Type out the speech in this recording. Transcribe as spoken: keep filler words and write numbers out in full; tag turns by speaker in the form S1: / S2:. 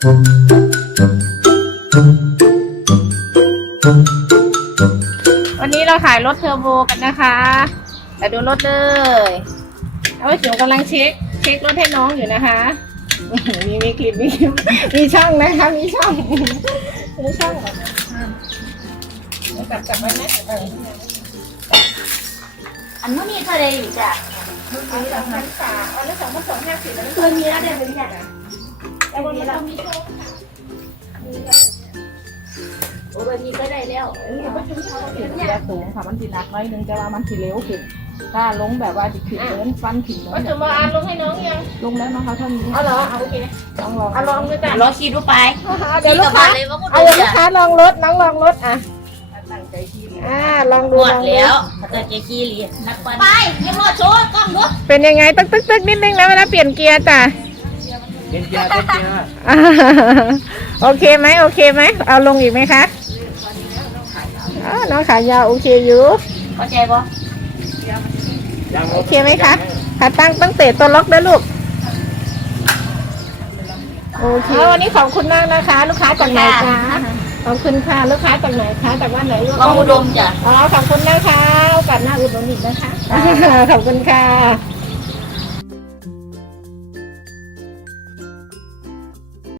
S1: วันนี้เราขายรถเทอร์โบกันนะคะแต่ดูรถเลยเอาไว้เดี๋ยวกำลังเช็คเช็ครถให้น้องอยู่นะคะมีมีคลิปมีมีช่องนะคะมีช่องมีช่องกลับกลับไปไหม
S2: อันนู้นมีเท่าไรอยู่จ้ะ
S1: อันนี้สองพันสามอันนี้สองพันสองห้าสิบอันนี้
S2: ตัวนี้แล้วเดี๋ยวนี้จ้ะ
S1: แต่วันนี้เรามีโชว์ค่ะ
S2: โอ้แบบนี้ก็ได้แล้ว
S1: นี่ก็ชุ่มชื้นถึงจะสูงค่ะมันสีหนักน้อยนึงจะว่ามันสีเร็วขึ้นถ้าลงแบบว่าจะขึ้นเดินฟันขึ้นก็จะมาอ่านลงให้น้องยังลงแล้วนะคะท่านนี้อ๋อเหรอโอเคลองลองลองด้วยจ้ะ
S2: รอคิดดูไป
S1: เดี๋ยวลูกค้าเอาเดี๋ยวลูกค้าลองรถน้องลองรถอ่ะตั้งใจขี้อ่าลองดู
S2: หม
S1: ล
S2: ด
S1: องดู
S2: แล้วเกิดจะขี้เลียนักวันไปยังรอโชว์กล้องด้วย
S1: เป็นยังไงตึ๊กตึ๊กตึ๊กนิดนึงนะเวลาเปลี่ยนเกียร์จ้ะ
S3: เป็นเกียร์เป็นเกียร์
S1: อ่าโอเคไหมโอเคไหมเอาลงอีกไหมคะอ๋อน้องขายาวโอเคอยู่
S2: เข้าใจปะ
S1: โอเคไหมคะขาตั้งตั้งเตะตัวล็อกด้วยลูกโอเควันนี้ขอบคุณมากนะคะ ลูกค้าจากไหนคะขอบคุณค่ะลูกค้าจากไหนคะจากบ้านไหนลูก
S2: กล้องอุดมจ้ะ
S1: อ๋อขอบคุณนะคะโอกาสหน้าอุดหนุนอีกนะคะขอบคุณค่ะ